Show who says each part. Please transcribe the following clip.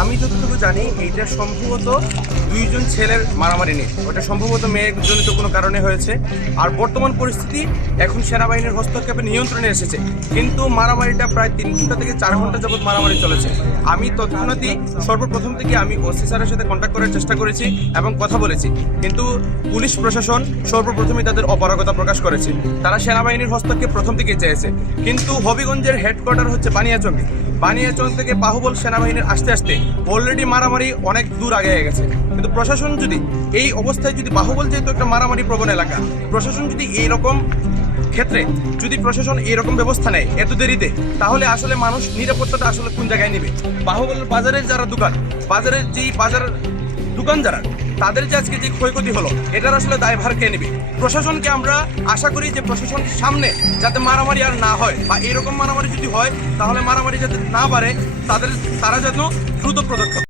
Speaker 1: আমি যতটুকু জানি, এইটা সম্ভবত দুইজন ছেলের মারামারি নেই ওটা সম্ভবত মেয়েজনিত কোনো কারণে হয়েছে। আর বর্তমান পরিস্থিতি, এখন সেনাবাহিনীর হস্তক্ষেপে নিয়ন্ত্রণে এসেছে। কিন্তু মারামারিটা প্রায় তিন ঘণ্টা থেকে চার ঘণ্টা যাবত মারামারি চলেছে। আমি তৎক্ষণাৎই সর্বপ্রথম থেকে আমি ওসি স্যারের সাথে কন্ট্যাক্ট করার চেষ্টা করেছি এবং কথা বলেছি। কিন্তু পুলিশ প্রশাসন সর্বপ্রথমেই তাদের অপারগতা প্রকাশ করেছে। তারা সেনাবাহিনীর হস্তক্ষেপ প্রথম থেকে চেয়েছে। কিন্তু হবিগঞ্জের হেডকোয়ার্টার হচ্ছে বানিয়াচঙ্গে বানিয়াচং থেকে বাহুবল সেনাবাহিনীর আস্তে আসতে অলরেডি মারামারি অনেক দূর আগে গেছে। কিন্তু প্রশাসন যদি এই অবস্থায় যদি বাহুবল যেহেতু একটা মারামারি প্রবণ এলাকা, প্রশাসন যদি এইরকম ক্ষেত্রে যদি প্রশাসন এরকম ব্যবস্থা নেয় এত দেরিতে, তাহলে আসলে মানুষ নিরাপত্তাটা আসলে কোন জায়গায় নেবে? বাহুবল বাজারের যারা দোকান, বাজারের যেই বাজার দোকান যারা তাদের যে আজকে যে ক্ষয়ক্ষতি হলো, এটার আসলে দায়ভার কে নেবে? প্রশাসনকে আমরা আশা করি যে প্রশাসন সামনে যাতে মারামারি আর না হয়, বা এরকম মারামারি যদি হয়, তাহলে মারামারি যাতে না বাড়ে, তাদের, তারা যেন দ্রুত পদক্ষেপ